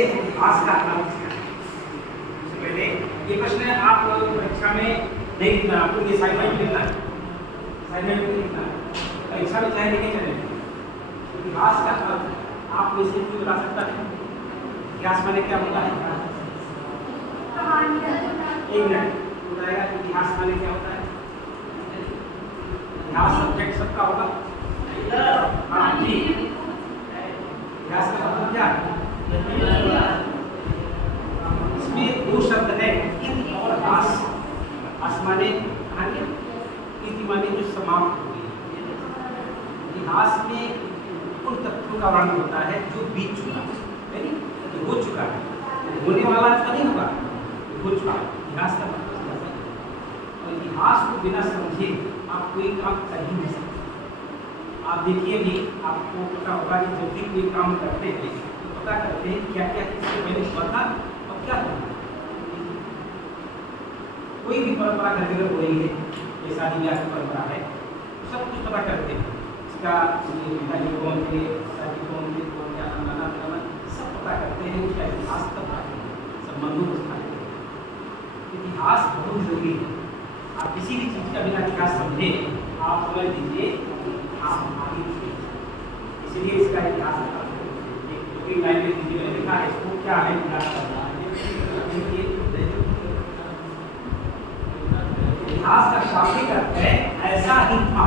पहले इतिहास का अर्थ क्या है? सबसे पहले ये प्रश्न आप परीक्षा में नहीं लिखना, आपको ये असाइनमेंट लिखना है, असाइनमेंट में लिखना है, परीक्षा में चाहे लिखे चले। इतिहास का अर्थ आप में से कोई बता सकता है? इतिहास माने क्या होता है? एक मिनट बताएगा इतिहास माने क्या होता है? इतिहास सब्जेक्ट सबका होगा। हाँ जी, इतिहास का मतलब क्या है? इसमें दो शब्द है, इत और आस। आस माने कहानी, इति माने जो समाप्त हो गई। इतिहास में उन तथ्यों का वर्णन होता है जो बीत चुका है, जो हो चुका है, होने वाला नहीं होगा, हो चुका है। इतिहास का मतलब है, और इतिहास को बिना समझे आप कोई काम कर ही नहीं सकते। आप देखिए भी, आपको पता होगा कि जब भी कोई काम करते हैं तो पता करते हैं क्या क्या इससे पहले हुआ था और क्या था। कोई भी परंपरा घर घर हो रही है, ये शादी ब्याह की परंपरा है, सब कुछ पता करते हैं, इसका पिताजी कौन थे, पिताजी कौन थे, कौन क्या नाना नाना सब पता करते हैं, उसका इतिहास तब आते हैं, संबंधों को स्थापित करते हैं। इतिहास बहुत जरूरी है। आप किसी भी चीज़ का बिना इतिहास समझे आप समझ लीजिए आप आगे नहीं, इसलिए इसका इतिहास एक लाइन में हिंदी में लिखा है, इसको क्या है इतिहास का? इतिहास का शाब्दिक अर्थ है ऐसा ही था,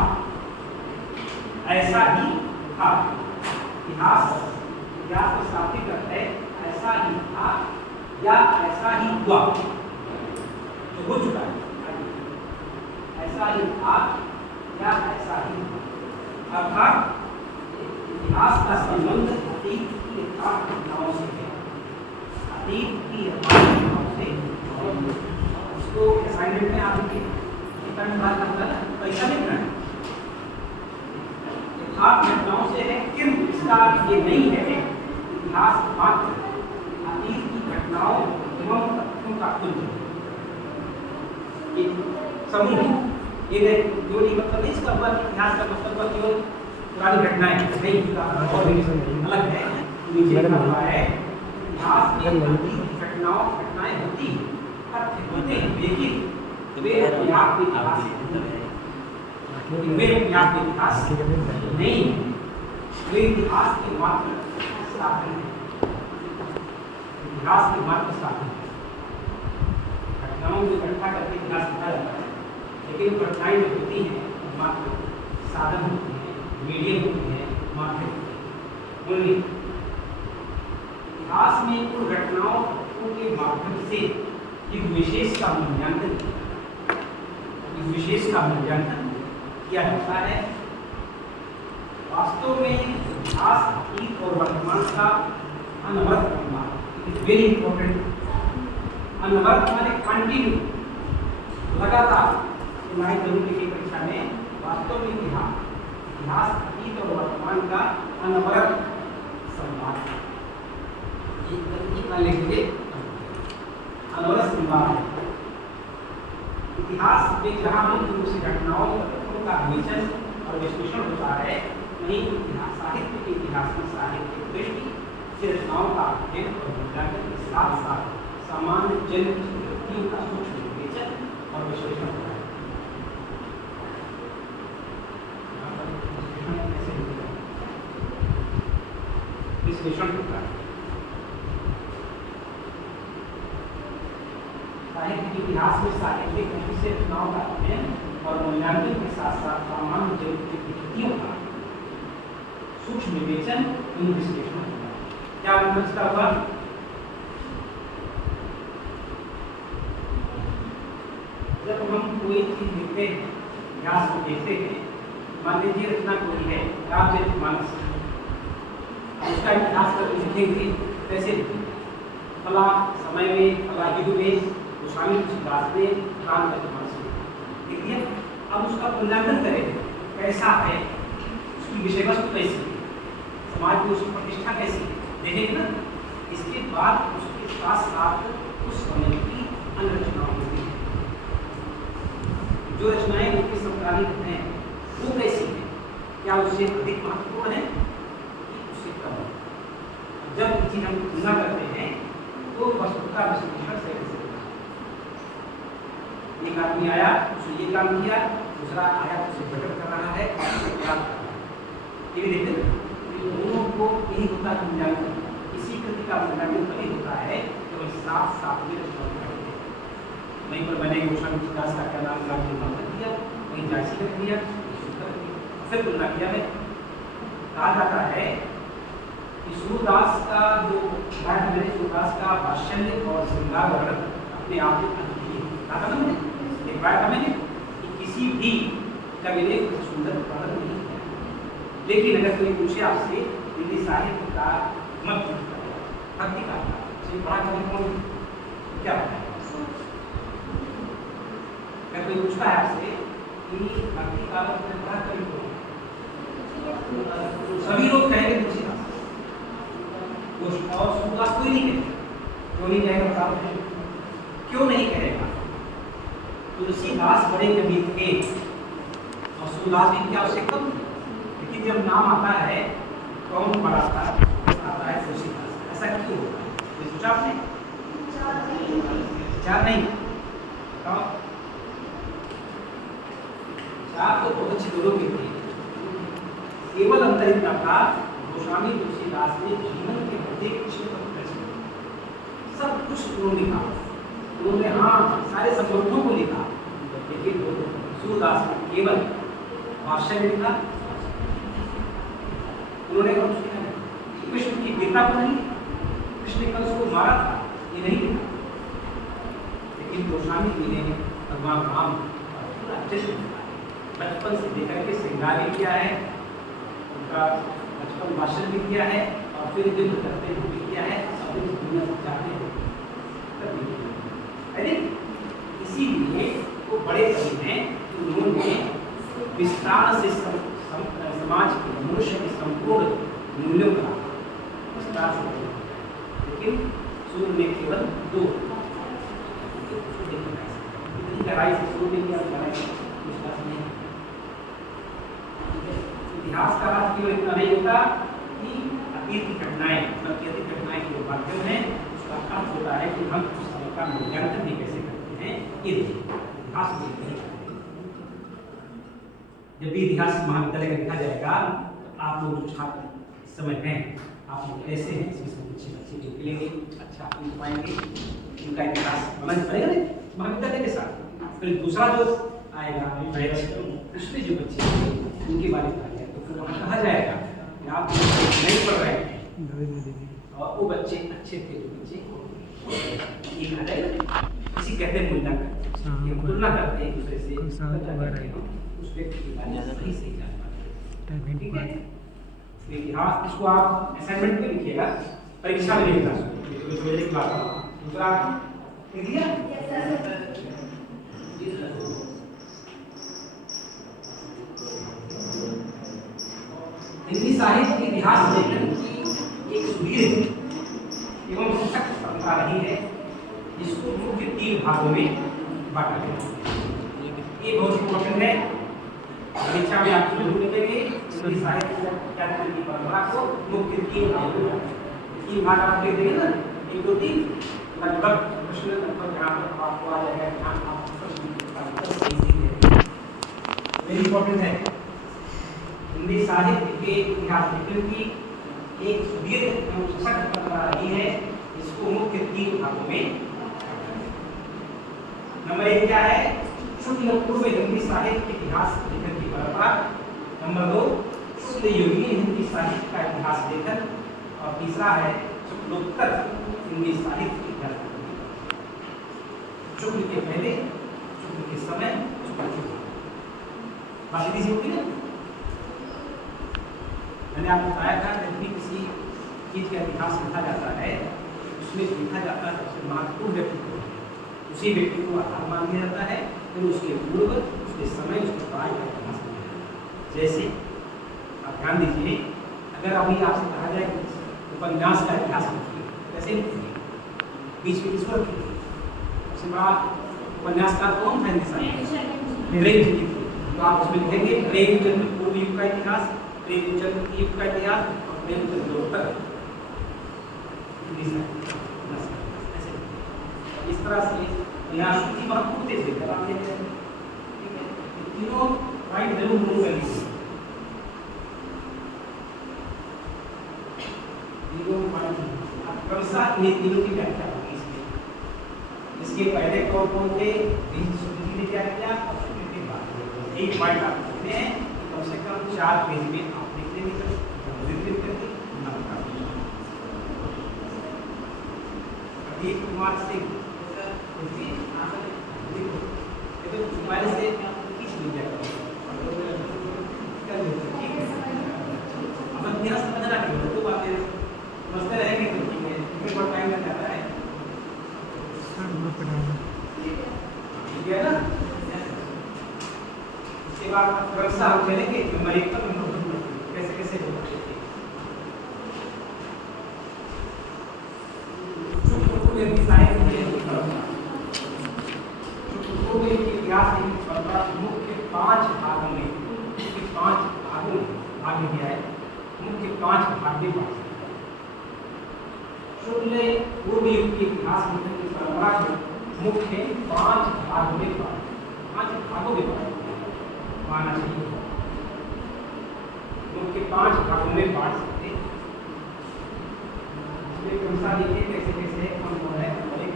ऐसा ही था। इतिहास इतिहास का शाब्दिक अर्थ है ऐसा ही था या ऐसा ही हुआ, जो हो चुका है। ऐसा ही था या ऐसा ही हुआ, अर्थात इतिहास का संबंध अतीत की घटनाओं से है, अतीत की घटनाओं से। उसको असाइनमेंट में आप पैसा लिखना है, इतिहास घटनाओं से है, किंतु इसका ये नहीं है इतिहास मात्र अतीत की घटनाओं एवं तथ्यों का कुंज समूह। ये केवल ये मतलब नहीं इसका हुआ कि इतिहास का मतलब हुआ केवल पुरानी घटनाएं नहीं, और अलग है। नीचे लिखा हुआ है इतिहास में अतीत घटनाएं होती हैं, तथ्य होते हैं, लेकिन वे अपने आप में इतिहास नहीं, वे इतिहास के मात्र साधन हैं, इतिहास के मात्र साधन हैं। घटनाओं को इकट्ठा करके इतिहास लिखा जाता है, लेकिन घटनाएं जो होती हैं मात्र साधन होती हैं, मीडियम होती हैं, माध्यम होती हैं। इतिहास में उन घटनाओं के माध्यम से एक विशेष का मूल्यांकन किया जाता है। वास्तव में इतिहास अतीत और वर्तमान का अनवरत निर्माण, इट इज वेरी इंपॉर्टेंट। अनवरत माने कंटिन्यू, लगातार। तुम्हारी जरूरी की परीक्षा में वास्तव में इतिहास अतीत और वर्तमान का अनवरत संवाद, अनवरत संवाद है। इतिहास में जहाँ मुख्य रूप से घटनाओं का विवेचन और विश्लेषण होता है, वहीं साहित्य के इतिहास में साहित्य दृष्टि से रचनाओं का अध्ययन और मूल्यांकन के साथ साथ सामान्य जन की वृत्तियों का सूक्ष्म विवेचन और विश्लेषण होता है। विश्लेषण होता है। साहित्य के इतिहास में साहित्यिक दृष्टि से रचनाओं का अध्ययन और मूल्यांकन के साथ साथ सामान्य जन की वृत्तियों का सूक्ष्म विवेचन एवं विश्लेषण होता है। क्या मतलब इसका हुआ? जब हम कोई चीज लिखते हैं, इतिहास को देखते हैं, मान लीजिए रचना कोई है रामचरितमानस, उसका इतिहास कर लिखेंगे, कैसे लिखेंगे? फला समय में, फला युग में गोस्वामी तुलसीदास ने रामचरितमानस लिख दिया। अब उसका मूल्यांकन करें, कैसा है, उसकी विषय वस्तु कैसी है, समाज में उसकी प्रतिष्ठा कैसी है, देखेंगे ना। इसके बाद उसके साथ साथ उस समय की अन्य रचनाओं होती है, जो रचनाएं उनके समकालीन हैं वो कैसी है, क्या उससे अधिक महत्वपूर्ण है, उससे कम। जब चीज हम तुलना करते हैं तो वस्तुता विश्लेषण से कैसे होगा। एक आदमी आया, उसने ये काम किया, दूसरा आया उसे बेटर कर रहा है, ये भी देखते हैं। दोनों को यही होता है मूल्यांकन, इसी कृति का मूल्यांकन तभी होता है केवल साफ साफ में वहीं पर मैंने गोस्वामी दास का क्या नाम रख दिया, वहीं जायसी रख दिया, फिर तुलना किया है। कहा जाता है कि सूरदास का जो सूरदास का भाष्य और श्रृंगार वर्णन अपने आप में अद्वितीय है। एक बात हमें कि किसी भी कवि ने कुछ सुंदर वर्णन नहीं किया, लेकिन अगर कोई पूछे आपसे हिंदी साहित्य का मध्य भक्ति का बड़ा कवि कौन, क्या बताए? अगर कोई पूछता है आपसे कि भक्ति काल में बड़ा कवि कौन, सभी लोग कहेंगे तुलसीदास, और सूरदास कोई नहीं कहेगा। क्यों नहीं कहेगा बताओ, क्यों नहीं कहेगा? तुलसीदास बड़े कवि थे और सूरदास भी क्या उससे कम थे, लेकिन जब नाम आता है कौन बड़ा था, आता है तुलसीदास। ऐसा क्यों होता है? ये सोचा आपने? विचार नहीं, चार तो बहुत अच्छे लोगों के थे, केवल अंतर इतना था गोस्वामी तुलसीदास ने जीवन के प्रत्येक क्षेत्र में सब कुछ उन्होंने लिखा, उन्होंने हाँ सारे संबंधों को लिखा, लेकिन सूरदास ने केवल भाष्य में लिखा। उन्होंने कृष्ण की वीरता को नहीं, कृष्ण ने कल उसको मारा था ये नहीं लिखा, लेकिन गोस्वामी जी ने भगवान राम अच्छे से बचपन से लेकर के श्रृंगार भी किया है, उनका बचपन भाषण भी किया है, और फिर युद्ध करते हुए भी किया है, और फिर दुनिया से जाते हैं तब भी किया है। इसीलिए वो बड़े कवि हैं, उन्होंने विस्तार से समाज के मनुष्य के संपूर्ण मूल्यों का विस्तार से किया, लेकिन सूर्य ने केवल दो इतनी गहराई से सूर्य ने किया, गहराई से विश्वास नहीं। इतिहास का अर्थ केवल इतना नहीं होता कि अतीत की घटनाएं, अतीत घटनाएं के माध्यम है, उसका अर्थ होता है कि हम उस समय का मूल्यांकन भी कैसे करते हैं। ये इतिहास में नहीं करते। जब भी इतिहास महाविद्यालय का लिखा जाएगा तो आप लोग जो छात्र इस समय हैं, आप लोग ऐसे हैं, इसमें अच्छे बच्चे निकलेंगे, अच्छा लिख पाएंगे, उनका इतिहास समझ पड़ेगा नहीं महाविद्यालय के साथ। फिर दूसरा जो आएगा उसमें जो बच्चे उनके बारे में कहा जाएगा कि आप नहीं पढ़ रहे हैं और वो बच्चे अच्छे थे, जो बच्चे ये कहा जाएगा। इसी कहते हैं मूल्यांकन, ये तुलना करते हैं एक दूसरे से, उस व्यक्ति के बारे में सही सही जान पाते हैं। ठीक है, इतिहास इसको आप असाइनमेंट में लिखिएगा, परीक्षा में लिखना की बात। दूसरा लिख दिया, हिंदी साहित्य के इतिहास लेखन की एक सुदीर्घ एवं सशक्त परंपरा रही है, जिसको मुख्य 3 भागों में बांटा गया। ये बहुत इंपॉर्टेंट है, परीक्षा में आप जरूर लिखेंगे। हिंदी साहित्य की परंपरा को मुख्य 3 भागों में, 3 भाग आप लिख देंगे ना, 1 2 3, लगभग प्रश्न लगभग जहाँ पर आपको आ जाएगा, जहाँ आप वेरी इंपॉर्टेंट है। हिंदी साहित्य के इतिहास लेखन की एक सुदीर्घ एवं सशक्त परंपरा रही है, इसको मुख्य 3 भागों में। नंबर 1 क्या है? शुक्ल पूर्व हिंदी साहित्य के इतिहास लेखन की परंपरा। नंबर 2 शुक्ल युगीन हिंदी साहित्य का इतिहास लेखन, और तीसरा है शुक्लोत्तर हिंदी साहित्य के इतिहास। शुक्ल के पहले, शुक्ल के समय, शुक्ल के बाद, बात इसी होगी ना। मैंने आपको बताया था जब भी किसी चीज़ का इतिहास लिखा जाता है, उसमें लिखा जाता है सबसे महत्वपूर्ण व्यक्ति को, उसी व्यक्ति को आधार मान दिया जाता है, फिर उसके पूर्व, उसके समय, उसके बाद का इतिहास लिखा जाता है। जैसे आप ध्यान दीजिए, अगर अभी आपसे कहा जाए कि उपन्यास का इतिहास लिखिए, कैसे लिखिए? बीच में किसको रखिए? सबसे बड़ा उपन्यासकार कौन था हिंदी साहित्य? प्रेमचंद जी थे। तो आप उसमें लिखेंगे प्रेमचंद पूर्व युग का इतिहास, प्रेमचंद युग का इतिहास और प्रेमचंद उत्तर। इस तरह से यहाँ सूची पर खूब तेज लिखकर आप देख रहे हैं, ठीक है। तीनों पॉइंट जरूर नोट कर लीजिए, तीनों पॉइंट आप क्रमशः इन्हीं तीनों की व्याख्या होगी इसके पहले कौन थे, सूची ने क्या किया और सूची के बाद एक पॉइंट आप लिखते हैं, कम से कम 4 पेज में आप लिख लेंगे करके एक कुमार सिंह तुम्हारे से किस मिल जाएगा समझना क्यों, तो बातें समझते रहेंगे तो ठीक है, इसमें बहुत टाइम लग जाता है, ठीक है ना। इसके बाद रक्षा हम चलेंगे नंबर 1 पर कैसे कैसे होगा। इतिहास मुख्य 5 भागों में, मुख्य 5 भागों भाग में दिया है, मुख्य 5 भाग में बांटा है। शुक्ल पूर्व युग के इतिहास की परंपरा को मुख्य 5 भागों में माना चाहिए, मुख्य 5 भागों में बांट सकते हैं। इसमें क्रमशः देखिए कैसे कैसे कौन कौन है और एक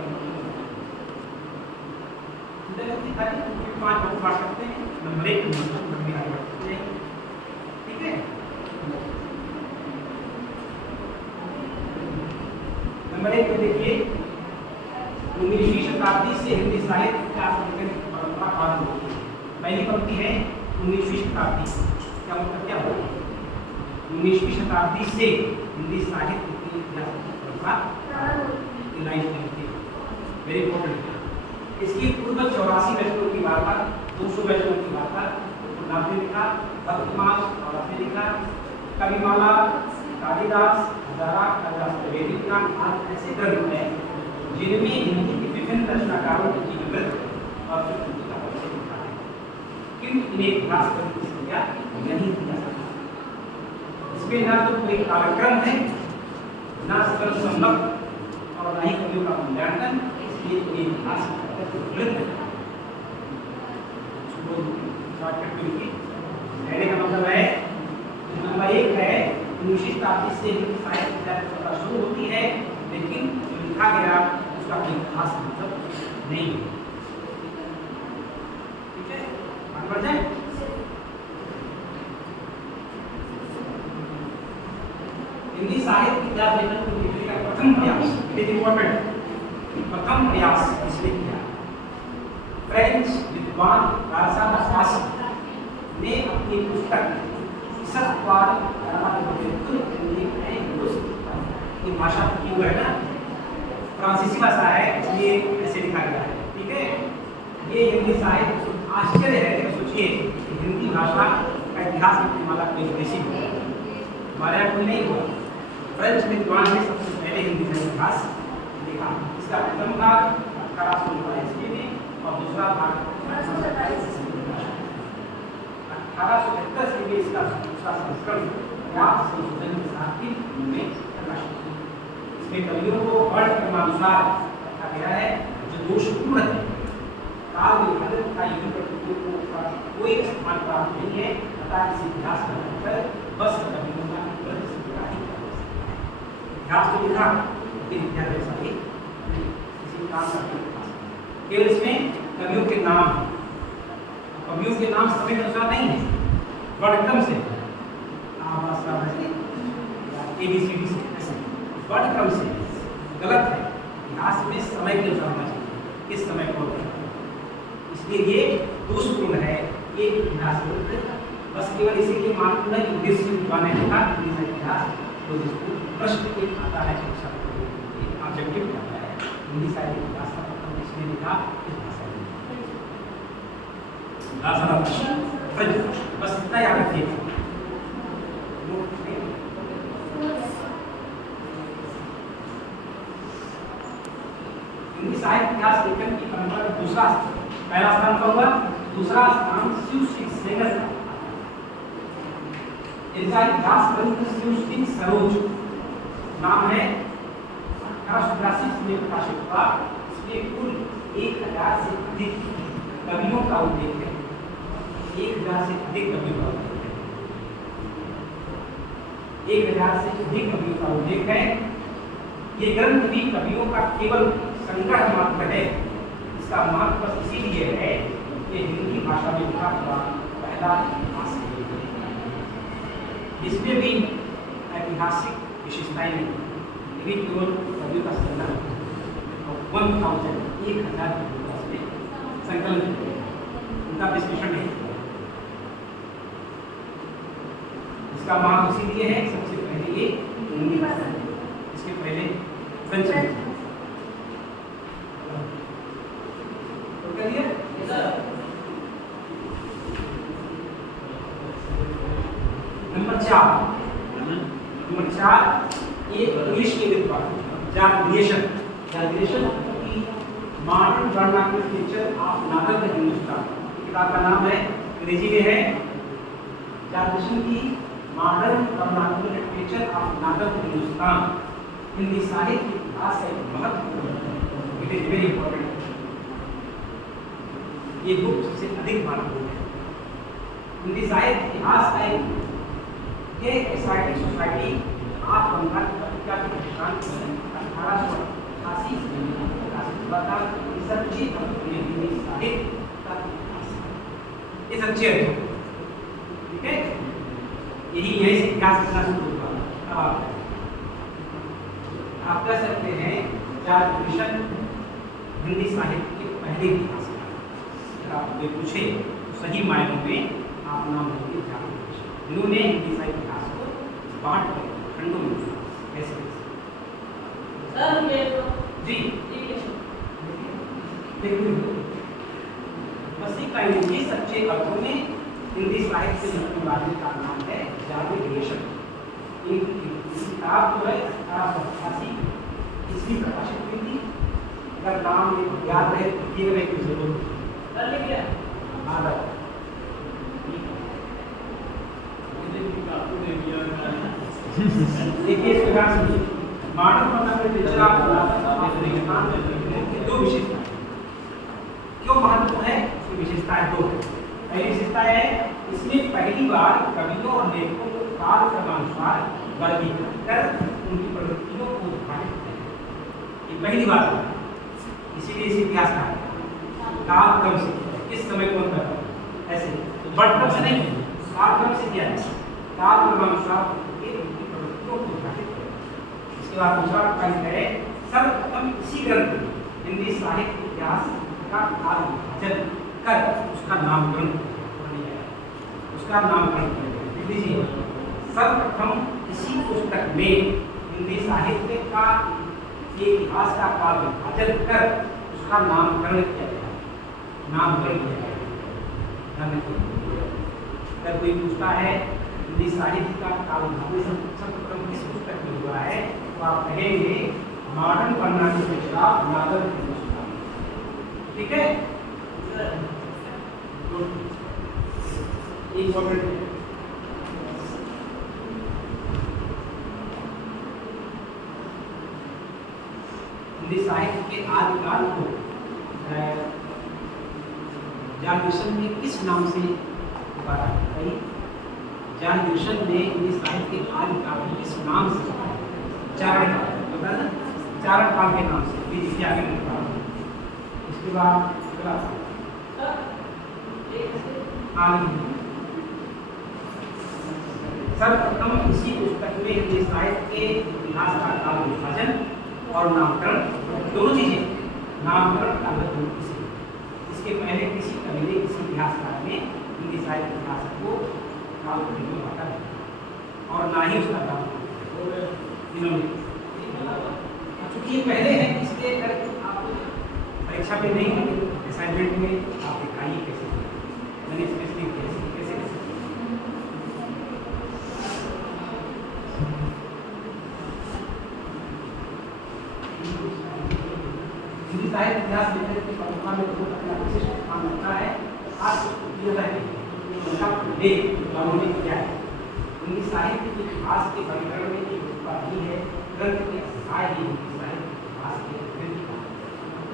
खाली मुख्य 5 भाग बांट सकते हैं। नंबर 1 नंबर में आगे बढ़ते हैं, ठीक है। नंबर 1 में देखिए 19वीं शताब्दी से हिंदी साहित्य का परंपरा प्रारंभ होती है। पहली पंक्ति है 19वीं शताब्दी, क्या मतलब क्या होगा, 19वीं शताब्दी से हिंदी साहित्य की परंपरा वेरी इंपॉर्टेंट। इसकी पूर्व 84 वैष्णव की वार्ता, 200 वैष्णव की वार्ता ने लिखा, भक्तमास और ने लिखा, कविमाला, कालिदास, हजारा, कालिदास द्विवेदी का ऐसे ग्रंथ हैं जिनमें हिंदी के विभिन्न रचनाकारों की जीवनवृत्त और कृति का परिचय लिखा है, किंतु इन्हें इतिहास ग्रंथ की संज्ञा नहीं दिया जाता। इसमें न तो कोई कालक्रम है, न सरल सम्मत और न ही कवियों का मूल्यांकन, इसलिए कोई इतिहास कहने का मतलब है नंबर 1 है 19वीं शताब्दी से हिंदी साहित्य की परंपरा शुरू होती है, लेकिन जो लिखा गया उसका कोई खास मतलब नहीं है, ठीक है। आगे बढ़ जाए। हिंदी साहित्य की किताब लेखन को लिखने का प्रथम प्रयास, इट इज इंपॉर्टेंट, प्रथम प्रयास इसने किया फ्रेंच विद्वान राजा ने अपनी पुस्तक की भाषा की हुआ है ना, फ्रांसीसी भाषा है इसलिए ऐसे लिखा गया है, ठीक है। ये हिंदी साहित्य आश्चर्य है कि सोचिए हिंदी भाषा का इतिहास लिखने वाला कोई विदेशी हमारे यहाँ कोई नहीं हुआ। फ्रेंच विद्वान ने सबसे पहले हिंदी का इतिहास लिखा। इसका प्रथम भाग 1819 ईस्वी में और दूसरा भाग 1877 ईस्वी में इसका दूसरा संस्करण पर्याप्त संशोधन के साथ ही में प्रकाशित हुआ। इसमें कवियों को वर्ण क्रमानुसार रखा गया है जो दोषपूर्ण है, काल विभाजन का युग प्रतियों का कोई स्थान प्राप्त नहीं है, अतः इस इतिहास का मतलब बस कवियों का इतिहास तो लिखा लेकिन इतिहास ऐसा ही किसी काम का केवल इसमें कवियों के नाम है, कवियों के नाम समय के अनुसार नहीं है, वर्णक्रम से ABCD से ऐसे वर्णक्रम से गलत है। इतिहास में समय के अनुसार होना चाहिए, किस समय को, इसलिए ये दोषपूर्ण है, ये इतिहास बस केवल इसी के मात्र में उद्देश्य बने लिखा इतिहास तो जिसको प्रश्न के आता है शिक्षा ऑब्जेक्टिव आता है। हिंदी साहित्य इतिहास का प्रथम इसने लिखा इस भाषा में, बस इतना याद रखिए। हिंदी साहित्य इतिहास लेखन की परंपरा का दूसरा पहला स्थान का हुआ, दूसरा स्थान शिव सिंह सेंगर का। इनका इतिहास ग्रंथ शिव सिंह सरोज नाम है, 1882 में प्रकाशित हुआ। इस इसमें कुल 1000 से अधिक कवियों का उल्लेख है। 1000 से अधिक कवियों का उल्लेख है। 1000 से अधिक कवियों का उल्लेख है। ये ग्रंथ भी कवियों का केवल संग्रह मात्र है। इसका महत्व बस इसीलिए है कि हिंदी भाषा में लिखा हुआ पहला इतिहास है। इसमें भी ऐतिहासिक विशेषताएं नहीं, ये केवल कवियों का संग्रह और 1000 संकलन उनका विश्लेषण है। इसका महत्व इसीलिए है, सबसे पहले ये हिंदी भाषा है, इसके पहले संचय नंबर 4 ये इंग्लिश के विद्वान जार्ग्रेशन की मॉडर्न वर्नाक्युलर लिटरेचर ऑफ नागरिक हिंदुस्तान, किताब का नाम है, अंग्रेजी में है जार्ग्रेशन की मॉडर्न वर्नाक्युलर लिटरेचर ऑफ नागरिक हिंदुस्तान। हिंदी साहित्य इतिहास का महत्वपूर्ण, इट इज वेरी इंपॉर्टेंट। ये बुक सबसे अधिक मानव बुक है। हिंदी साहित्य इतिहास का एक सोसाइटी आप बंगाल पत्रिका की प्रतिष्ठान 1888 से प्रकाशित हुआ था। सच्ची हिंदी साहित्य का इतिहास, ये सच्चे है, ठीक है। यही से इतिहास लिखना शुरू हुआ। आप कह सकते हैं जार्ग्रेशन हिंदी साहित्य के पहले इतिहासकार। अगर आप कोई पूछे तो सही मायनों में आप नाम लेंगे जार्ग्रेशन। इन्होंने हिंदी साहित्य इतिहास को बांट कर खंडों में कैसे जी बस एक लाइन ये सच्चे अर्थों में हिंदी साहित्य से लिखने वाले का नाम है जार्ग्रेशन। किताब जो है 1888 ईस्वी प्रकाशित हुई थी। अगर नाम याद रहे तो लिखिएगा, नहीं तो जरूर देखिए इस प्रकार से मॉडर्न वर्नाक्युलर लिटरेचर ऑफ दो विशेषताएं। क्यों महत्वपूर्ण है? इसकी विशेषताएं दो है। पहली विशेषता है इसमें पहली बार कवियों और लेखकों को काल क्रमानुसार वर्गीकृत कर उनकी प्रवृत्तियों को उद्घाटित किया। ये पहली बार है, इसीलिए इस इतिहास का काल क्रम से किस समय कौन कर रहा है, ऐसे बढ़ क्रम से नहीं, काल क्रम से किया है। काल क्रमानुसार उनकी प्रवृत्तियों को उद्घाटित किया। इसके बाद दूसरा पॉइंट है सर्वप्रथम इसी ग्रंथ में हिंदी साहित्य इतिहास का काल विभाजन कर उसका नामकरण किया। उसका नामकरण किया लीजिए। सर्वप्रथम इसी पुस्तक में हिंदी साहित्य का इतिहास का काल विभाजन कर उसका नामकरण किया गया। नामकरण किया गया। अगर कोई पूछता है हिंदी साहित्य का काल विभाजन सर्वप्रथम किस पुस्तक में हुआ है, तो आप कहेंगे मॉडर्न वर्नाक्युलर लिटरेचर ऑफ नागरिक हिंदुस्तान, ठीक है। इंपॉर्टेंट हिंदी साहित्य के आदिकाल को जार्ग्रेशन ने किस नाम से पुकारा है? जार्ग्रेशन ने हिंदी साहित्य के आदिकाल को किस नाम से पुकारा? चारण काल, पता है ना, चारण काल के नाम से। इसके आगे इसके बाद सर्वप्रथम इसी पुस्तक में हिंदी साहित्य के इतिहास का काल विभाजन और नामकरण दोनों चीजें, नामकरण का इसके पहले किसी कवि ने, किसी इतिहासकार ने हिंदी साहित्य इतिहास को काल में बांटा और ना ही उसका नाम इन्होंने। चूंकि ये पहले है इसलिए अगर आप परीक्षा पे नहीं है, असाइनमेंट में आप दिखाइए कैसे मैंने स्पेसिफिक कैसे हिंदी साहित्य इतिहास लिखने की परंपरा में बहुत अपना विशिष्ट स्थान रखता है। आज उनका उल्लेख उन्होंने किया है। हिंदी साहित्य के इतिहास के वर्गीकरण में एक उपाधि है ग्रंथ के अध्याय ही हिंदी साहित्य इतिहास के ग्रंथ का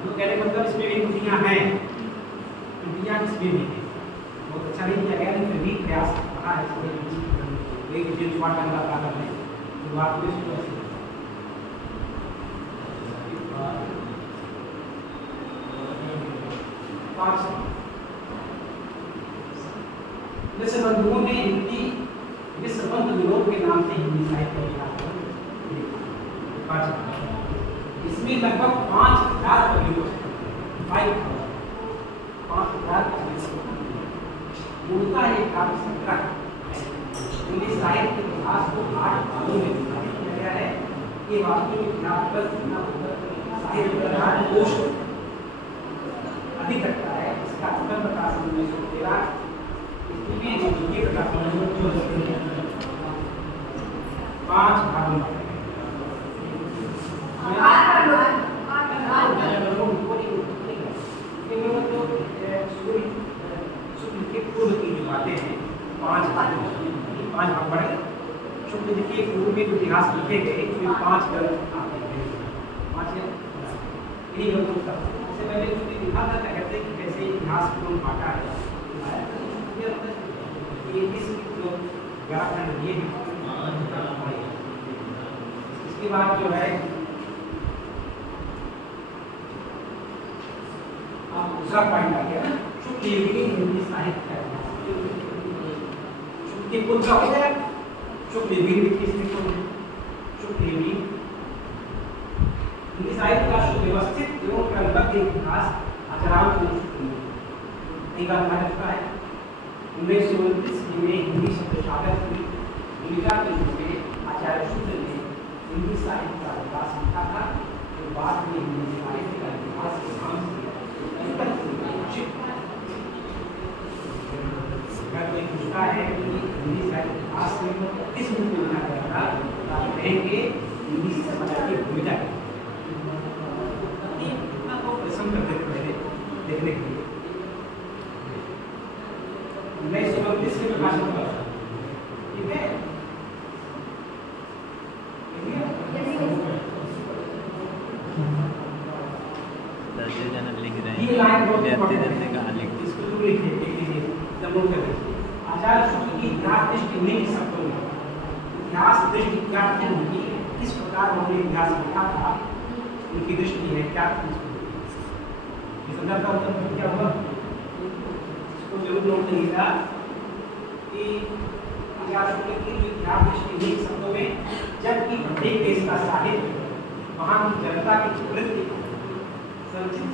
तो कहने का मतलब इसमें भी त्रुटियां हैं, त्रुटियां इसमें भी हैं। बहुत अच्छा नहीं किया गया, लेकिन फिर भी प्रयास रहा है इसमें एक जो शॉर्ट टर्म का कर लें शुरुआत में इसको ऐसे जैसे बंधुओं ने हिंदी विश्व बंधु विरोध के नाम से हिंदी साहित्य का इसमें लगभग 5,000 कवि उपस्थित, 5,000 मूलतः एक काव्य संग्रह हिंदी साहित्य के इतिहास को 8 भागों में विभाजित किया गया है। ये वास्तविक साहित्य कोश अधिक रखता है। इसका प्रथम प्रकाशन 1913 इसमें द्वितीय प्रकाशन 5 भागों में पूर्व की जो बातें हैं 5 भाग पढ़े। शुक्ल के पूर्व में जो इतिहास लिखे गए उसमें 5 ग्रंथ आते हैं, 5 यही ग्रंथों का इससे पहले उसमें लिखा था कहते हैं कि कैसे इतिहास को बांटा है। ये इस जो व्याकरण ये इसके बाद जो है आप दूसरा पॉइंट आ गया शुक्ल युग की हिंदी साहित्य शुक्ल के पुत्र हो गया शुक्ल युग किसने को शुक्ल युग हिंदी साहित्य का सुव्यवस्थित एवं क्रमबद्ध इतिहास आचरण एक बात ध्यान रखता है। 1929 में हिंदी शब्दसागर की भूमिका के रूप में आचार्य शुक्ल ने हिंदी साहित्य का विकास लिखा था, जो बाद में हिंदी साहित्य का इतिहास के नाम से कोई पूछता है कि हिंदी साहित्य इतिहास में किस रूप में लिखा गया था, आप कहेंगे हिंदी समाचार की भूमिका को प्रसन्न करते थे पहले देखने के लिए। 1929 में प्रकाशित हुआ था, ठीक है। आचार्य शुक्ल की इतिहास दृष्टि निम्न शब्दों में इतिहास दृष्टि क्या थी उनकी, किस प्रकार उन्होंने इतिहास लिखा था, उनकी दृष्टि है क्या थी, इस संदर्भ का मतलब क्या हुआ इसको जरूर नोट करिएगा कि आचार्य शुक्ल की जो इतिहास दृष्टि निम्न शब्दों में, जबकि प्रत्येक देश का साहित्य वहाँ की जनता की वृत्ति संचित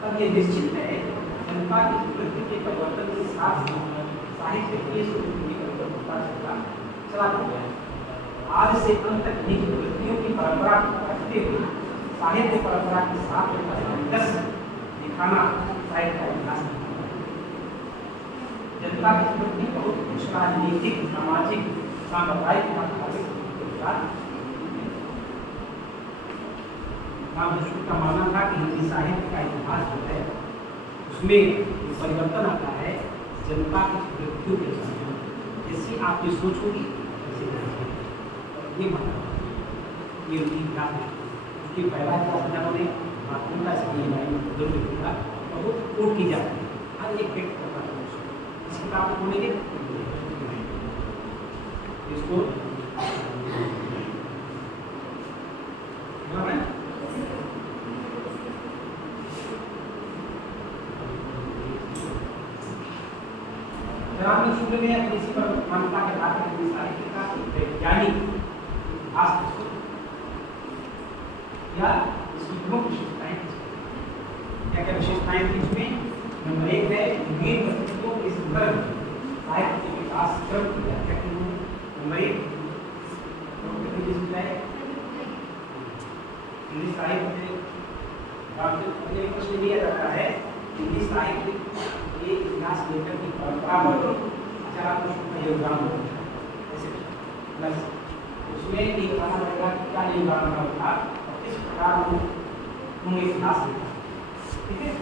तब ये निश्चित है जनता की वृत्ति के परिवर्तन के साथ साहित्य के चला गया। आज से अंत तक वृत्तियों की परंपरा को रखते हुए साहित्य परंपरा के साथ दिखाना साहित्य का इतिहास। जनता की वृत्ति बहुत कुछ राजनीतिक, सामाजिक, सांप्रदायिक का मानना था कि हिंदी साहित्य का इतिहास जो है उसमें परिवर्तन आता है जनता की वृत्तियों के साथ, जैसी आपकी सोच होगी ये माना ये इतिहास है। क्योंकि पहला इतिहास ने मातृका से ये लाइन जरूर लिखा और वो कोट की जाती है हर एक व्यक्ति का इस किताब को बोलेंगे इसको शुक्ल ने अपनी इसी पर मान्यता के आधार पर साहित्य का वैज्ञानिक या इसकी प्रमुख विशेषताएं क्या क्या विशेषताएं थी इसमें। नंबर 1 है विभिन्न परिस्थितियों के संदर्भ साहित्य के विकास क्रम की व्याख्या की। नंबर 1 हिंदी साहित्य अगले प्रश्न दिया जाता है हिंदी साहित्य के इतिहास लेखन की परंपरा पर का योगदान उसमें ये बताना पड़ेगा कि क्या योगदान रहा था और किस प्रकार उन्होंने इतिहास लिखा, ठीक है।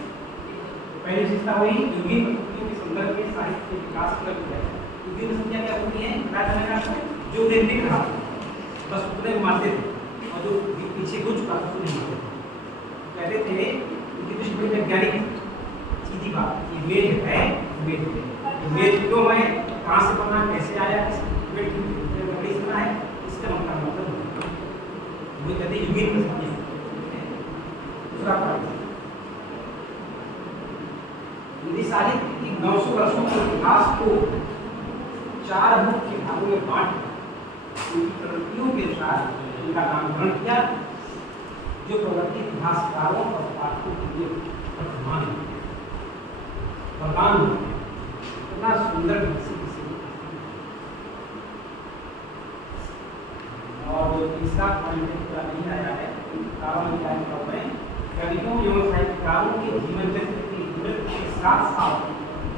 पहली विशेषता हुई विभिन्न परिस्थितियों के संदर्भ में साहित्य के विकास की विभिन्न संख्या क्या होती है जो उन्हें लिख रहा बस उतने मारते थे और जो पीछे हो चुका था उन्हें मारते थे। कहते थे कहते हैं युगीन प्रसंग। दूसरा पॉइंट, हिंदी साहित्य की 900 वर्षों के इतिहास को 4 मुख्य भागों में बांट उनकी प्रवृत्तियों के अनुसार उनका नामकरण किया, जो प्रवृत्ति इतिहासकारों और पाठकों के लिए वर्तमान वरदान इतना सुंदर और तीसरा पॉइंट पूरा नहीं आया है, कारण क्या है, कवियों एवं साहित्यकारों के जीवन चरित्र की विवरण के साथ साथ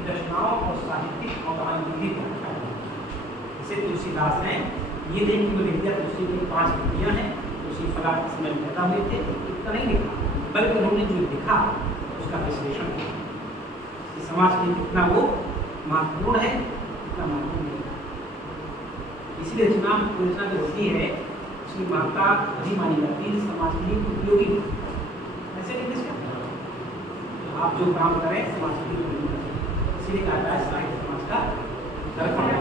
रचनाओं और साहित्यिक अवदान की भी व्याख्या है। जैसे तुलसीदास हैं, ये नहीं कि वो लिख दिया तुलसी की 5 कृतियाँ हैं, तुलसी फला के समय पैदा हुए थे, इतना नहीं लिखा, बल्कि उन्होंने जो लिखा उसका विश्लेषण किया कि समाज के लिए कितना वो महत्वपूर्ण है, कितना महत्वपूर्ण नहीं। इसलिए रचना जो होती है उसकी महत्ता तभी मानी जाती है समाज के लिए उपयोगी। ऐसे नहीं तो आप जो काम करें समाज के लिए उपयोगी करें, इसलिए कहा जाए साहित्य समाज का दर्पण है।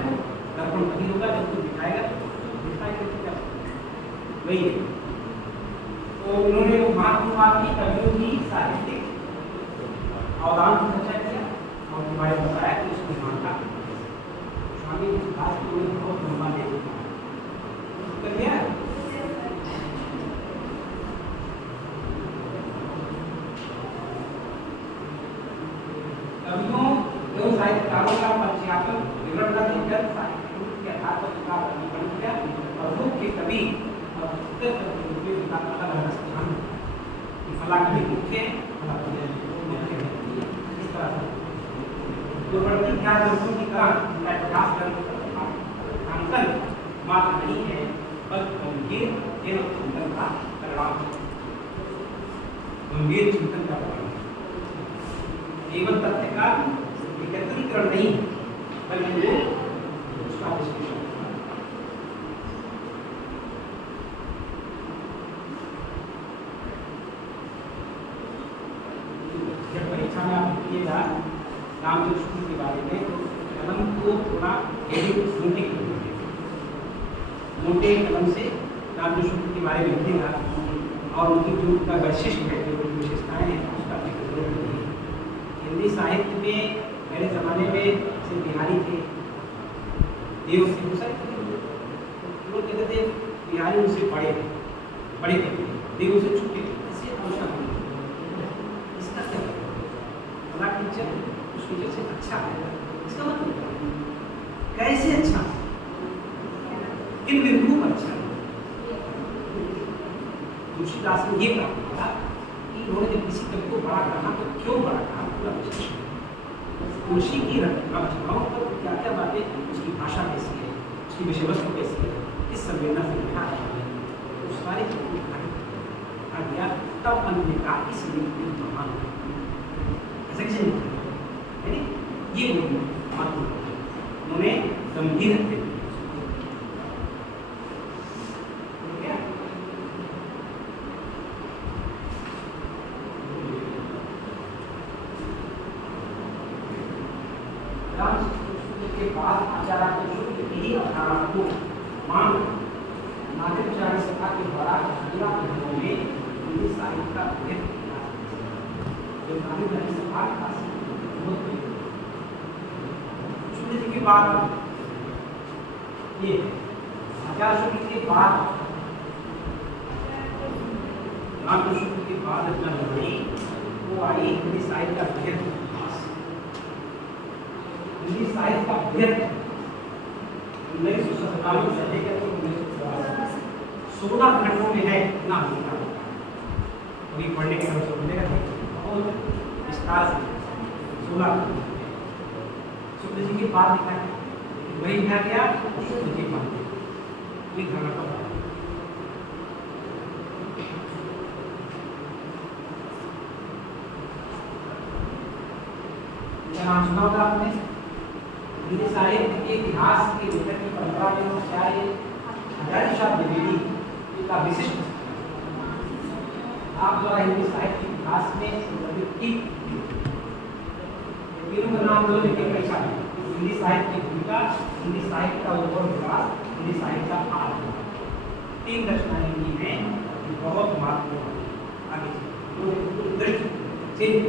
दर्पण तभी होगा जब कोई दिखाएगा वही है। तो उन्होंने वो महात्मावादी कवियों की साहित्यिक अवदान की चर्चा किया और हमारे बताया कि उसको मानता स्वामी दास को बहुत लंबा दे कर दिया। कवियों एवं साहित्यकारों का पंचयात्मक विवरण का लेकर साहित्य के आधार पर किताब वर्गीकरण किया और मुख्य कवि और फला कवि मुख्य इस तरह पूर्ववर्ती इतिहास ग्रंथों की तरह उनका इतिहास ग्रंथांकन मात्र नहीं है, बल्कि गंभीर चिंतन का परिणाम है। गंभीर चिंतन का परिणाम केवल तथ्य का एकत्रीकरण नहीं, बल्कि वो उसका विश्लेषण। जब परीक्षा में आप लिखिएगा रामचंद्र के बारे में तो कलम को थोड़ा मोटे कलम से रामचंद्र के बारे में लिखिएगा और उनकी जो उनका वैशिष्ट है, जो विशेषताएं हैं उसका जरूरत नहीं है। हिंदी साहित्य में पहले ज़माने में से बिहारी थे, देव से लोग कहते थे बिहारी उनसे बड़े थे, देव से छोटे थे, ऐसे आलोचना हुई। इसका क्या बड़ा टीचर उस टीचर से अच्छा है, इसका मतलब कैसे अच्छा, किन बिंदुओं पर अच्छा। तुलसीदास ने ये कहा था कि उन्होंने जब किसी कवि को बड़ा कहा तो क्यों बड़ा कहा, पूरा विश्लेषण। तुलसी की रचनाओं पर क्या क्या बातें, उसकी भाषा कैसी है, उसकी विषय वस्तु कैसी है, किस संवेदना से लिखा है, तो सारे आ गया। तब अंत में कहा इसलिए महान ऐसा किसी नहीं, ये उन्होंने गंभीर थे। के बाद आचार्य यही अवधारणा को मान नाट्योच्चारण सभा के द्वारा जिला विभागों में हिंदी साहित्य का सूर्य के बाद ये आचार्य के बाद रामकृष्ण के बाद रचना बनी वो आई हिंदी साहित्य का बृहद इतिहास। हिंदी साहित्य का बृहद 1947 से लेकर 16 खंडों में है, इतना लिखा अभी पढ़ने के लिए मिलेगा बहुत विस्तार से। 16 शुक्ल जी के बाद लिखा है, वही लिखा गया शुक्ल जी बाद ये घना का नाम सुना होगा आपने। हिंदी साहित्य के इतिहास के लेखक की परंपरा में क्या है, हजारी शाह द्विवेदी का विशिष्ट आप द्वारा हिंदी साहित्य के इतिहास में संदर्भित की तीनों का नाम लो, लेकिन कैसा हिंदी साहित्य की भूमिका, हिंदी साहित्य का उद्भव विकास, हिंदी साहित्य का आरंभ। 3 रचनाएं हिंदी में बहुत महत्वपूर्ण है। आगे तो दृष्टि चेंज,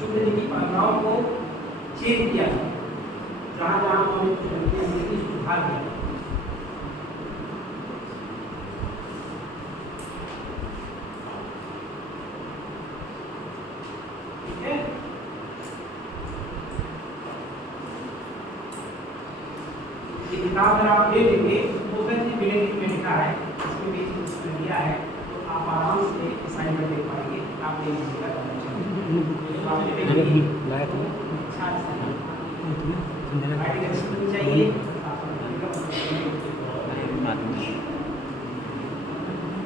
शुक्ल जी की परंपराओं को चेंज किया, जहाँ जहाँ उन्होंने सुधार किया। ठीक है, ये किताब अगर आप ले लेंगे तो में लिखा है, इसमें भी इसमें दिया है, तो आप आराम से असाइनमेंट देख पाएंगे। आप ले लीजिएगा, चाहिए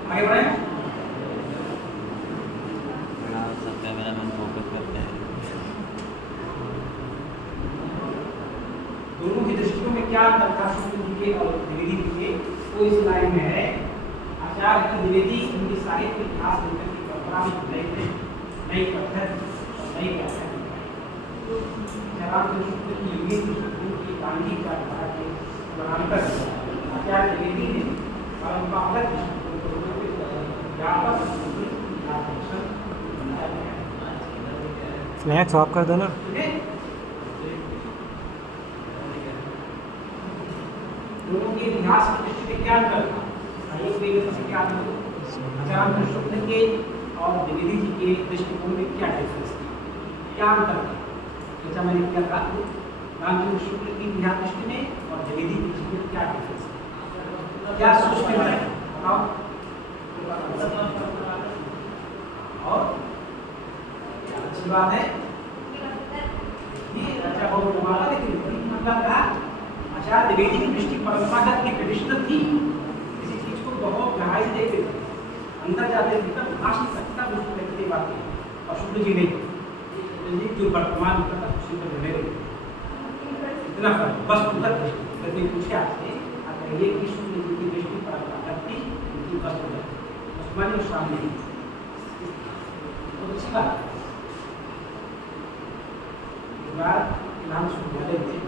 आगे बढ़े। सब कैमरामैन फोकस करते हैं। दोनों की दृष्टियों में क्या अंतर था शुक्ल जी के और द्विवेदी जी के, वो इस लाइन में है। आचार्य द्विवेदी उनकी साहित्य इतिहास लेखन की परंपरा में नई पद्धति और नई व्याख्या शुक्ल की की गांधी परंपरा के समानांतर आचार्य द्विवेदी ने परंपरागत दृष्टिकोण को व्यापक स्नैक्स ऑफ कर दो ना। दोनों के इतिहास की दृष्टि में क्या अंतर था, क्या आचार्य शुक्ल के और द्विवेदी जी के दृष्टिकोण में क्या डिफरेंस था, क्या अंतर था? जैसा मैंने क्या कहा, रामचंद्र शुक्ल की इतिहास दृष्टि में और द्विवेदी की दृष्टि में क्या डिफरेंस था, क्या सोचते हैं बताओ। और अच्छी बात है ये अच्छा बहुत तुम्हारा, लेकिन मतलब क्या आचार्य द्विवेदी की दृष्टि परंपरागत की ट्रेडिशनल थी, किसी चीज को बहुत गहराई से देखते थे, अंदर जाते थे, तब भाष नहीं सकता दूसरी व्यक्ति की बात है। और शुक्ल जी नहीं, जो वर्तमान होता था उसी पर जुड़े रहे, इतना फर्क बस उधर करके पूछे आपसे, आप कहिए कि शुक्ल जी की दृष्टि परंपरागत थी, उनकी बस उधर मानिए सामने ही तो अच्छी बात। विश्वविद्यालय में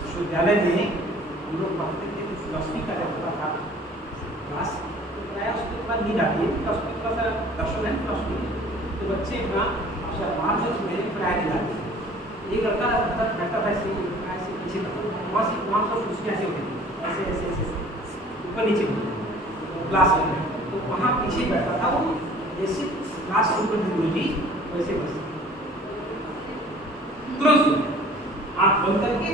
विश्वविद्यालय में हम लोग पढ़ते थे, फिलोसफी का जब होता था क्लास, तो प्रायः उसके बाद नींद आती है, फिलोसफी थोड़ा सा दर्शन है फिलोसफी, तो बच्चे अपना अवसर 5 बजे मेरे प्रायः नींद आती है। एक लड़का बैठता था ऐसे पीछे, वहाँ से उसमें ऐसे होती थी, ऐसे ऐसे ऐसे ऊपर नीचे क्लास में, तो वहाँ पीछे बैठता था वो, जैसे क्लास शुरू करती गुरु जी वैसे बस तुरंत आँख बंद करके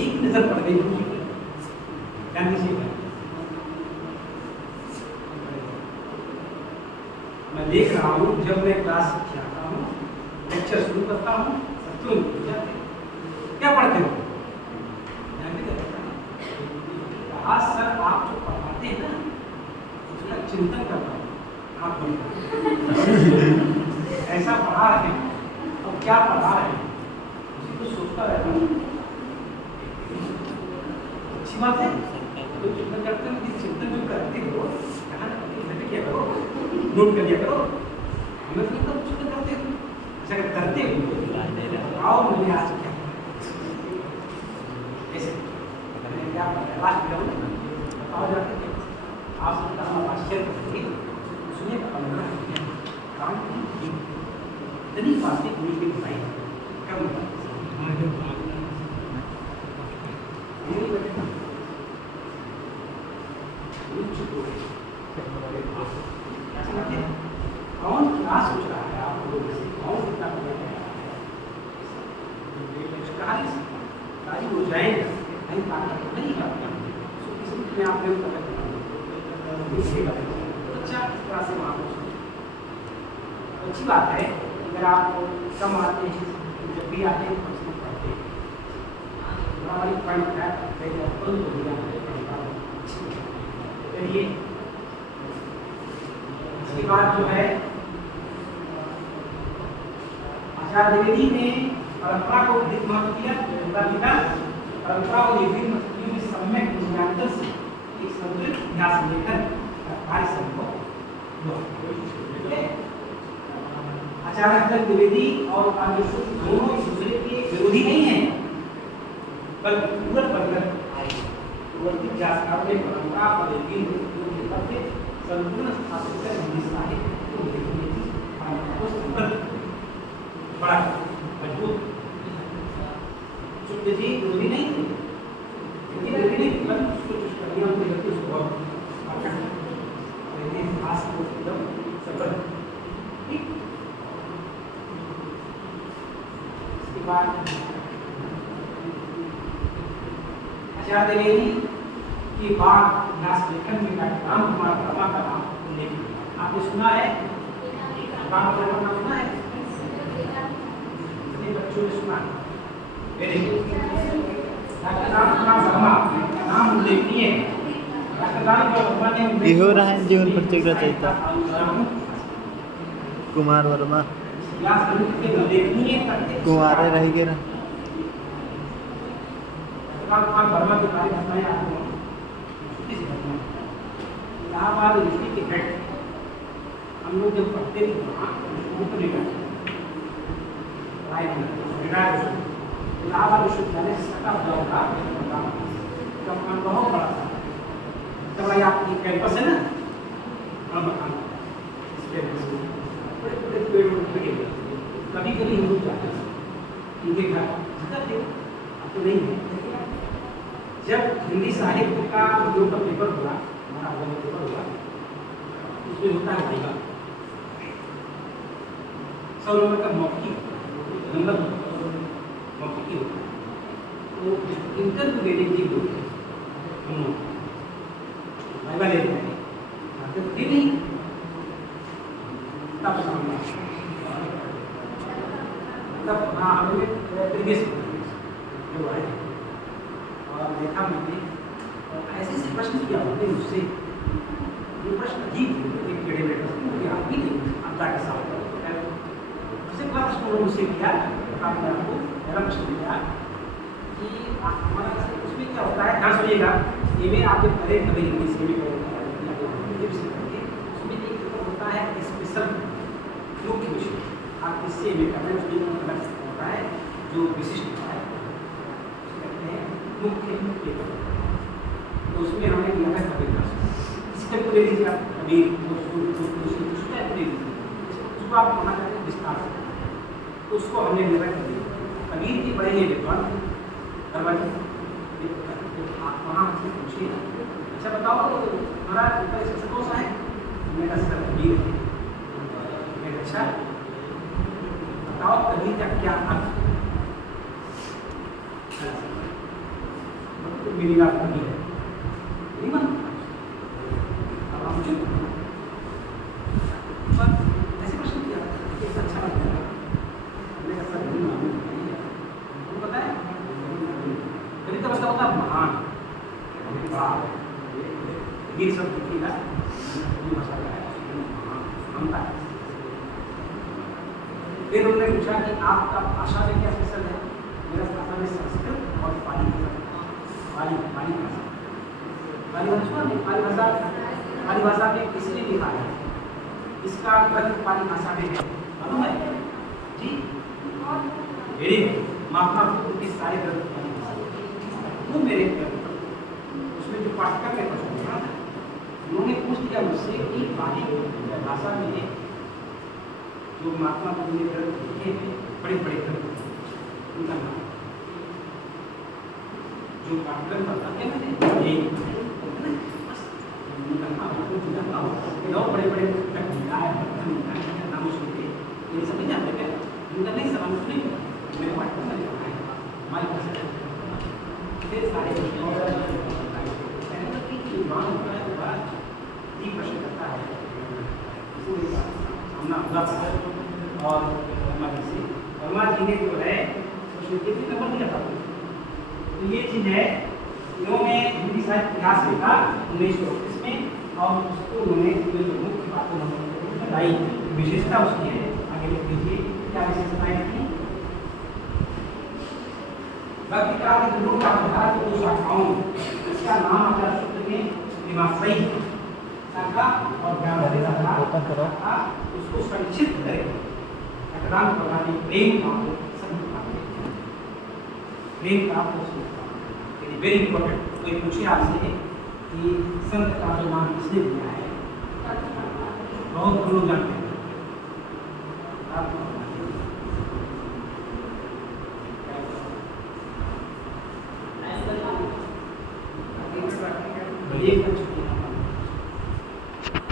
एक नजर पड़ गई गुरु जी की, गांधी जी पर। मैं देख रहा हूँ जब मैं क्लास जाता हूँ, लेक्चर शुरू करता हूँ, तुरंत क्या पढ़ते हो? आज सर आप जो पढ़ाते हैं ना उसका चिंतन करता हूँ, आप ऐसा पढ़ा रहे हैं और क्या पढ़ा रहे हैं उसी को सोचता रहता हूँ। अच्छी बात है, तो चिंतन करते हो, कि चिंतन जो करते हो क्या करो, नोट कर लिया करो, हमें तो मतलब चिंतन करते हो, अच्छा करते हो आओ मैंने आज क्या ऐसे क्या लास्ट बताओ जाते आप सबका हम आश्चर्य करेंगे, सुनिए काम इतनी बातें गुरु जी बताई कम कौन क्या सोच रहा है आप लोगों में से, कौन कितना राजी हो जाएगा, नहीं ताकत नहीं करता किसी आप अच्छा इस तरह से वहाँ अच्छी बात है। अगर आप कम आते हैं, जब भी आते हैं तो पढ़ते हैं, हमारी पॉइंट है चलिए। इसके बाद जो है आचार्य द्विवेदी ने परंपरा को अधिक महत्व दिया, परंपरा को विभिन्न मछलियों में सम्यक मूल्यांकन से एक संतुलित इतिहास लेखन का कार्य संभव हुआ। आचार्य द्विवेदी और दोनों एक दूसरे के विरोधी नहीं है, बल्कि पूरक इतिहासकारों ने परंपरा और संपूर्ण स्थापित कर हिंदी साहित्य को लिखने की परंपरा को समृद्ध बड़ा मजबूत शुक्ल जी विरोधी नहीं थे, विरोधी नहीं थे, पर उसको कुछ कमियां होती रहती उसको बहुत इतिहास को एकदम समृद्ध। ठीक, इसके बाद आचार्य द्विवेदी की बात व्यास लेखन में राम कुमार वर्मा का नाम उल्लेख किया। आपने सुना है राम वर्मा का, सुना है बच्चों ने सुना है? Very good. Doctor Ram Kumar Verma का नाम उल्लेखनीय है। डॉक्टर राम कुमार वर्मा ने इहो रहा जीवन प्रत्येक रचयिता कुमार वर्मा व्यास लेखन के उल्लेखनीय तथ्य कुमारे रहेंगे ना। राम कुमार वर्मा के बारे में बताया आपको। इलाहाबाद यूनिवर्सिटी के हेड हम लोग जब पढ़ते थे वहाँ इलाहाबाद विश्वविद्यालय सटा हुआ था, मकान बहुत बड़ा था। तब आपकी कैंपस है ना, बड़ा मकान, बड़े बड़े पेड़ लगे, कभी कभी हम लोग जाते थे उनके घर, थे अब तो नहीं है। जब हिंदी साहित्य का जो का पेपर हुआ, हमारा वो पेपर हुआ, उसमें होता है भाईवा 100 नंबर का मौखिक नंबर मौखिक होता है। तो इंटरव्यू देने की बोलते हैं हम लोग, भाईवा ले रहे हैं, आते तो नहीं, तब सामने तब हाँ हमें प्रीवियस जो है और देखा मैंने, और ऐसे ऐसे प्रश्न किया होते हैं उससे, ये प्रश्न अजीब थे, एक टेढ़े मेढ़े आप ही नहीं आपदा के साथ उससे बड़ा प्रश्न उन्होंने मुझसे किया। आपने आपको पहला प्रश्न किया कि हमारा उसमें क्या होता है, ध्यान सुनिएगा, ये में आप जब पढ़े कभी इंग्लिश में भी पढ़े उसमें एक होता है स्पेशल मुख्य विषय, आप इससे में कर रहे हैं, उसमें अलग होता है जो विशिष्ट होता है, कहते हैं मुख्य पेपर। तो उसमें हमने लिया है कबीर, इसके को ले लीजिए आप कबीर, उसको ले लीजिए, उसको आप पढ़ना चाहते हैं विस्तार से, तो उसको हमने लिया है कबीर। कबीर की बड़े ही विद्वान आप वहाँ से पूछिए, अच्छा बताओ हमारा ऊपर से संतोष है, मेरा सर कबीर है, अच्छा बताओ कबीर का क्या अर्थ है? तो मेरी बात कबीर है, नहीं मानो अब आप मुझे ऐसे प्रश्न किया, कैसा अच्छा लगता है, मेरा सर नहीं मालूम आपको पता है कभी तो बता होता महान कबीर शब्द देखिएगा भाषा का है, महानता है। फिर उन्होंने पूछा कि आपका भाषा में क्या स्पेशल है? मेरा भाषा में संस्कृत और पाली भाषा, पाली भाषा, पाली भाषा में इसलिए लिखा है, इसका ग्रंथ पाली भाषा में है, मालूम है जी? वेरी महात्मा बुद्ध के सारे ग्रंथ पाली भाषा, वो मेरे ग्रंथ उसमें जो पाठक ने प्रश्न पूछा था, उन्होंने पूछ दिया मुझसे कि पाली भाषा में जो महात्मा बुद्ध ने ग्रंथ लिखे हैं, बड़े बड़े ग्रंथ, उनका नाम जो पाठ्यक्रम बताते हैं मैंने बड़े बड़े नाम सुनते ये समझ जाते क्या, उनका नहीं सवाल सुनी मेरे पाठ्यक्रम में लिखा है हमारे पास सारे प्रश्न करता है और वर्मा जी ने जो है नंबर दिया था। तो ये चीज़ है, इन्होंने हिंदी साहित्य इतिहास लिखा 1931 में, और उसको उन्होंने जो मुख्य बातों बताई विशेषता उसकी है, आगे लिख दीजिए क्या विशेषताएं थी। भक्ति काल के गुरु का प्रधान की 2 शाखाओं, इसका नाम आचार्य सूत्र में निवासई शाखा और ज्ञान शाखा, उसको संक्षिप्त करें अटरांग प्रणाली प्रेम का प्रेम का वेरी इंपॉर्टेंट। कोई पूछे आपसे कि संत का जो नाम किसने दिया है, बहुत लोग जानते हैं। आप एक